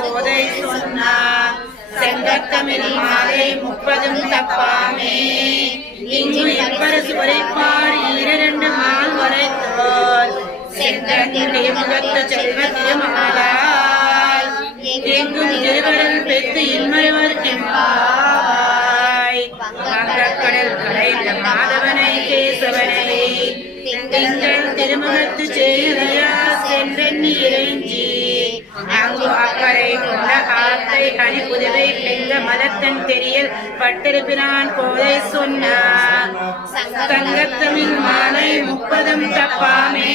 போதை சொன்னார் செங்கத்தமிழ் மாலை 30 தப்பாமே இங்கு இப்பரசு உரைப்பார் 2 மால் வரைத்தோல் செங்கத்திலே முகத்த செல்வ திருமாலாய் எங்கும் திருவருள் பெற்று இன்மருவர் எம்பாய் வங்கக்கடல் கடைந்த மாதவனை கேசவனை திங்கள் திருமுகத்து செய்யா சென்றெண்ணி இறைஞ்சி அங்கு அக்கறை கொண்ட ஆத்தை அணி புதுவை பெங்க மலத்தன் தெரியல் பட்டிருப்பினான் போதை சொன்னார் சங்கத்தமிழ் மாலை 30 தப்பாமே